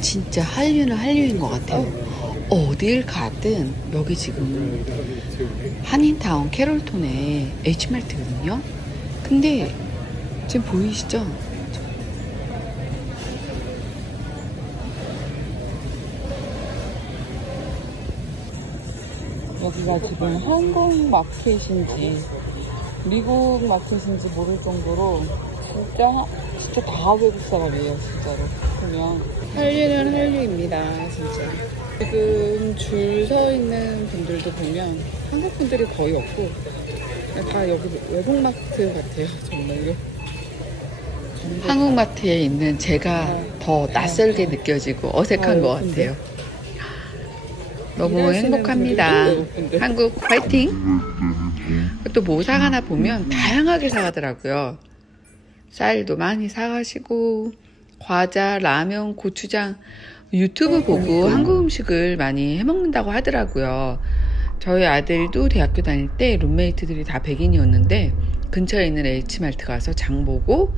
진짜 한류는 한류인 것 같아요. 어딜 가든 여기 지금 한인타운 캐롤톤에 H마트거든요. 근데 지금 보이시죠? 여기가 지금 한국 마켓인지 미국 마켓인지 모를 정도로 진짜? 진짜 다 외국 사람이에요 진짜로. 보면 한류는 한류입니다 진짜. 지금 줄 서 있는 분들도 보면 한국 분들이 거의 없고 다 여기 외국 마트 같아요 정말로. 한국 마트에 있는 제가 더 낯설게 느껴지고 어색한 아, 것? 같아요. 너무 행복합니다. 한국 파이팅! 또뭐 사가나 보면 다양하게 사가더라고요. 쌀도 많이 사가시고 과자, 라면, 고추장 유튜브 보고 한국 음식을 많이 해먹는다고 하더라고요. 저희 아들도 대학교 다닐 때 룸메이트들이 다 백인이었는데 근처에 있는 H마트 가서 장 보고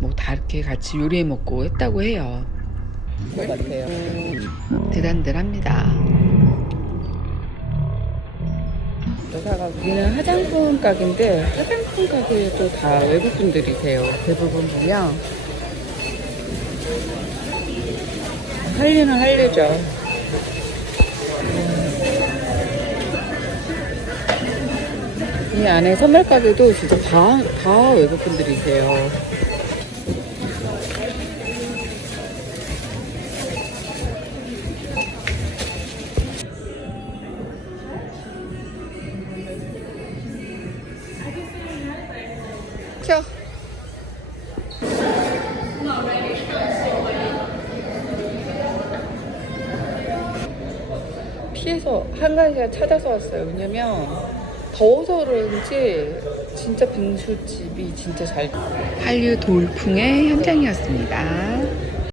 뭐 다 이렇게 같이 요리해 먹고 했다고 해요. 것 같아요. 대단들합니다. 여기가 우리는 화장품 가게인데 화장품 가게도 다 외국 분들이세요. 대부분 보면 한류는 한류죠. 이 안에 선물 가게도 진짜 다, 다 외국 분들이세요. 켜. 피해서 한가지가 찾아서 왔어요. 왜냐면 더워서 그런지 진짜 빙수집이 진짜 잘. 한류 돌풍의 현장이었습니다.